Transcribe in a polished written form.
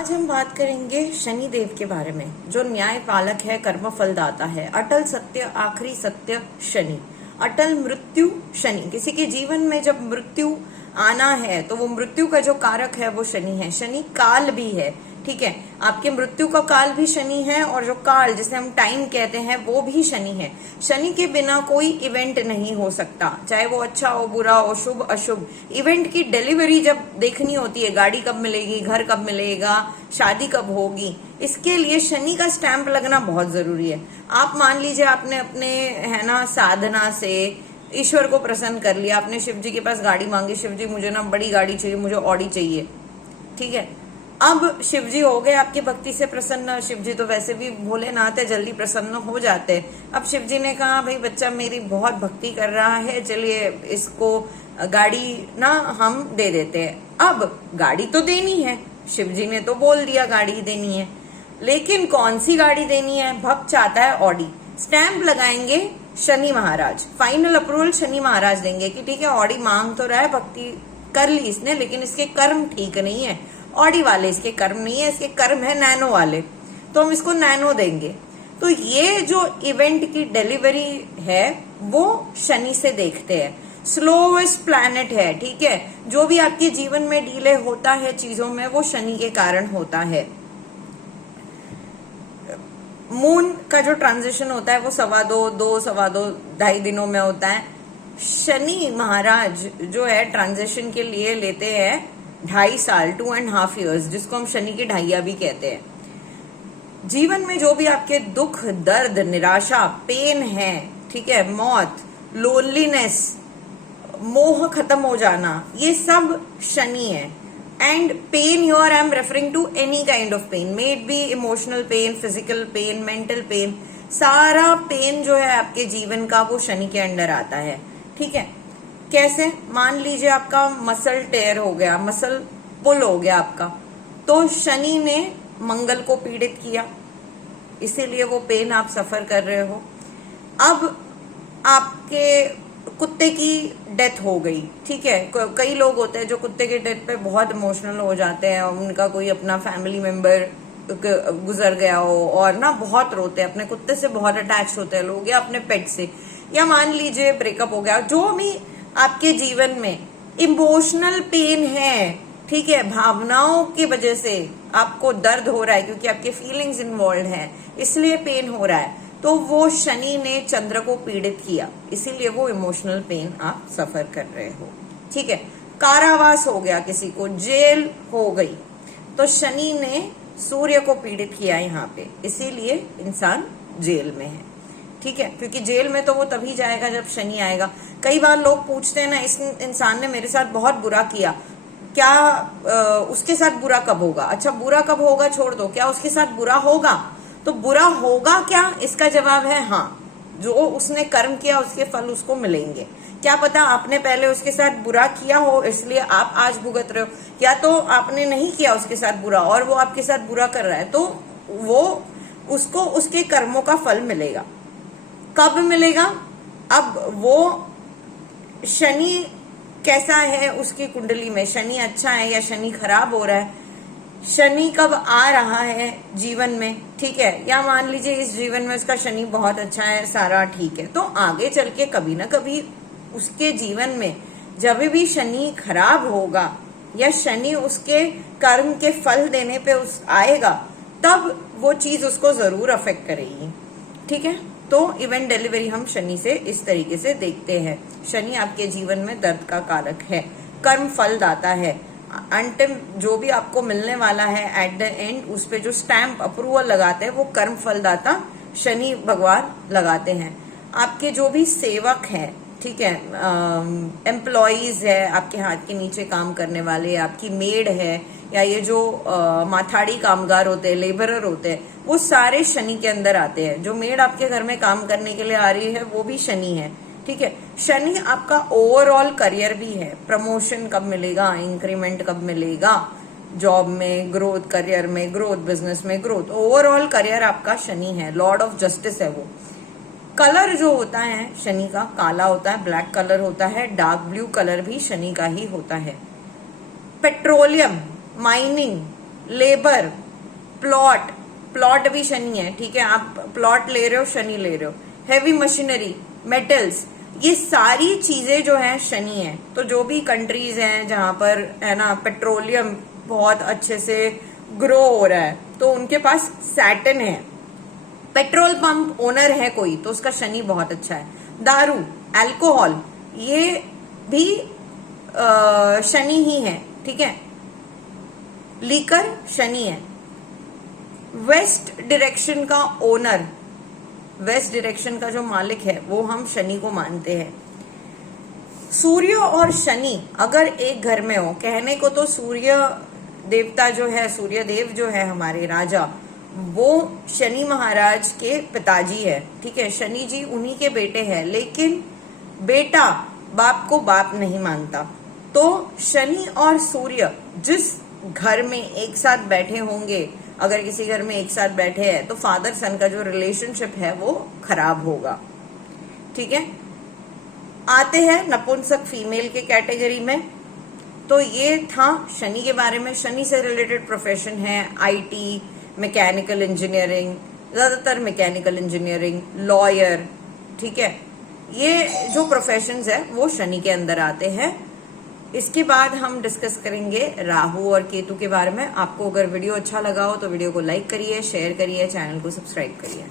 आज हम बात करेंगे शनि देव के बारे में, जो न्याय पालक है, कर्म फल दाता है। अटल सत्य, आखिरी सत्य शनि। अटल मृत्यु शनि। किसी के जीवन में जब मृत्यु आना है तो वो मृत्यु का जो कारक है वो शनि है। शनि काल भी है, ठीक है। आपके मृत्यु का काल भी शनि है और जो काल जिसे हम टाइम कहते हैं वो भी शनि है। शनि के बिना कोई इवेंट नहीं हो सकता, चाहे वो अच्छा हो, बुरा हो, शुभ अशुभ। इवेंट की डिलीवरी जब देखनी होती है, गाड़ी कब मिलेगी, घर कब मिलेगा, शादी कब होगी, इसके लिए शनि का स्टैंप लगना बहुत जरूरी है। आप मान लीजिए आपने अपने है ना साधना से ईश्वर को प्रसन्न कर लिया, आपने शिव जी के पास गाड़ी मांगी, शिव जी मुझे ना बड़ी गाड़ी चाहिए, मुझे ऑडी चाहिए, ठीक है। अब शिव जी हो गए आपकी भक्ति से प्रसन्न। शिव जी तो वैसे भी भोलेनाथ है, जल्दी प्रसन्न हो जाते हैं। अब शिव जी ने कहा भाई बच्चा मेरी बहुत भक्ति कर रहा है, चलिए इसको गाड़ी ना हम दे देते हैं। अब गाड़ी तो देनी है, शिव जी ने तो बोल दिया गाड़ी देनी है, लेकिन कौन सी गाड़ी देनी है? भक्त चाहता है ऑडी। स्टैंप लगाएंगे शनि महाराज, फाइनल अप्रूवल शनि महाराज देंगे कि ठीक है ऑडी मांग तो रहा है, भक्ति कर ली इसने, लेकिन इसके कर्म ठीक नहीं है। ऑडी वाले इसके कर्म नहीं है, इसके कर्म है नैनो वाले, तो हम इसको नैनो देंगे। तो ये जो इवेंट की डिलीवरी है वो शनि से देखते हैं। स्लोवेस्ट प्लैनेट है, ठीक है। जो भी आपके जीवन में डिले होता है चीजों में वो शनि के कारण होता है। मून का जो ट्रांजिशन होता है वो 2.25 2.5 दिनों में होता है। शनि महाराज जो है ट्रांजिशन के लिए लेते हैं 2.5 साल, 2.5 years, जिसको हम शनि की ढाइया भी कहते हैं। जीवन में जो भी आपके दुख, दर्द, निराशा, पेन है, ठीक है, मौत, लोनलीनेस, मोह खत्म हो जाना, ये सब शनि है। And pain your, I am referring to any kind of pain, may it be emotional pain, physical pain, mental pain. सारा पेन जो है आपके जीवन का वो शनि के अंडर आता है, ठीक है। कैसे? मान लीजिए आपका मसल टेयर हो गया, मसल पुल हो गया आपका, तो शनि ने मंगल को पीड़ित किया, इसीलिए वो पेन आप सफर कर रहे हो। अब आपके कुत्ते की डेथ हो गई, ठीक है। कई लोग होते हैं जो कुत्ते की डेथ पे बहुत इमोशनल हो जाते हैं, उनका कोई अपना फैमिली मेंबर गुजर गया हो और ना बहुत रोते हैं, अपने कुत्ते से बहुत अटैच होते हैं लोग, या अपने पेट से, या मान लीजिए ब्रेकअप हो गया। जो भी आपके जीवन में इमोशनल पेन है, ठीक है, भावनाओं की वजह से आपको दर्द हो रहा है क्योंकि आपके फीलिंग्स इन्वॉल्व हैं, इसलिए पेन हो रहा है, तो वो शनि ने चंद्र को पीड़ित किया, इसीलिए वो इमोशनल पेन आप सफर कर रहे हो, ठीक है। कारावास हो गया, किसी को जेल हो गई, तो शनि ने सूर्य को पीड़ित किया यहाँ पे, इसीलिए इंसान जेल में है, ठीक है। क्योंकि जेल में तो वो तभी जाएगा जब शनि आएगा। कई बार लोग पूछते हैं ना, इस इंसान ने मेरे साथ बहुत बुरा किया, क्या उसके साथ बुरा कब होगा? अच्छा बुरा कब होगा छोड़ दो, क्या उसके साथ बुरा होगा? तो बुरा होगा क्या? इसका जवाब है हाँ, जो उसने कर्म किया उसके फल उसको मिलेंगे। क्या पता आपने पहले उसके साथ बुरा किया हो इसलिए आप आज भुगत रहे हो, या तो आपने नहीं किया उसके साथ बुरा और वो आपके साथ बुरा कर रहा है, तो वो उसको उसके कर्मों का फल मिलेगा। कब मिलेगा? अब वो शनि कैसा है उसकी कुंडली में, शनि अच्छा है या शनि खराब हो रहा है, शनि कब आ रहा है जीवन में, ठीक है। या मान लीजिए इस जीवन में उसका शनि बहुत अच्छा है, सारा ठीक है, तो आगे चल के कभी ना कभी उसके जीवन में जब भी शनि खराब होगा या शनि उसके कर्म के फल देने पे उस आएगा, तब वो चीज उसको जरूर अफेक्ट करेगी, ठीक है। तो इवेंट डिलीवरी हम शनि से इस तरीके से देखते हैं। शनि आपके जीवन में दर्द का कारक है, कर्म फल दाता है। अंतिम जो भी आपको मिलने वाला है एट द एंड, उस पे जो स्टैंप अप्रूवल लगाते हैं वो कर्म फलदाता शनि भगवान लगाते हैं। आपके जो भी सेवक हैं, ठीक है, एम्प्लॉइज है, आपके हाथ के नीचे काम करने वाले, आपकी मेड है, या ये जो माथाड़ी कामगार होते हैं, लेबरर होते हैं, वो सारे शनि के अंदर आते हैं। जो मेड आपके घर में काम करने के लिए आ रही है वो भी शनि है, ठीक है। शनि आपका ओवरऑल करियर भी है, प्रमोशन कब मिलेगा, इंक्रीमेंट कब मिलेगा, जॉब में ग्रोथ, करियर में ग्रोथ, बिजनेस में ग्रोथ, ओवरऑल करियर आपका शनि है। लॉर्ड ऑफ जस्टिस है वो। कलर जो होता है शनि का काला होता है, ब्लैक कलर होता है, डार्क ब्लू कलर भी शनि का ही होता है। Petroleum, mining, labour, plot, plot भी शनि है, ठीक है, आप प्लॉट ले रहे हो, शनि ले रहे हो। हैवी मशीनरी, मेटल्स, ये सारी चीजें जो है शनि है। तो जो भी कंट्रीज हैं जहां पर है ना पेट्रोलियम बहुत अच्छे से ग्रो हो रहा है, तो उनके पास सैटर्न है। पेट्रोल पंप ओनर है कोई, तो उसका शनि बहुत अच्छा है। दारू, अल्कोहल, ये भी शनि ही है, ठीक है। लीकर शनि है। वेस्ट डायरेक्शन का ओनर, वेस्ट डायरेक्शन का जो मालिक है वो हम शनि को मानते हैं। सूर्य और शनि अगर एक घर में हो, कहने को तो सूर्य देवता जो है, सूर्य देव जो है हमारे राजा, वो शनि महाराज के पिताजी है, ठीक है। शनि जी उन्हीं के बेटे हैं, लेकिन बेटा बाप को बाप नहीं मानता। तो शनि और सूर्य जिस घर में एक साथ बैठे होंगे, अगर किसी घर में एक साथ बैठे हैं, तो फादर सन का जो रिलेशनशिप है वो खराब होगा, ठीक है। आते हैं नपुंसक फीमेल के कैटेगरी में। तो ये था शनि के बारे में। शनि से रिलेटेड प्रोफेशन है आईटी, मैकेनिकल इंजीनियरिंग, ज्यादातर मैकेनिकल इंजीनियरिंग, लॉयर, ठीक है। ये जो प्रोफेशंस है वो शनि के अंदर आते हैं। इसके बाद हम डिस्कस करेंगे राहु और केतु के बारे में। आपको अगर वीडियो अच्छा लगा हो तो वीडियो को लाइक करिए, शेयर करिए, चैनल को सब्सक्राइब करिए।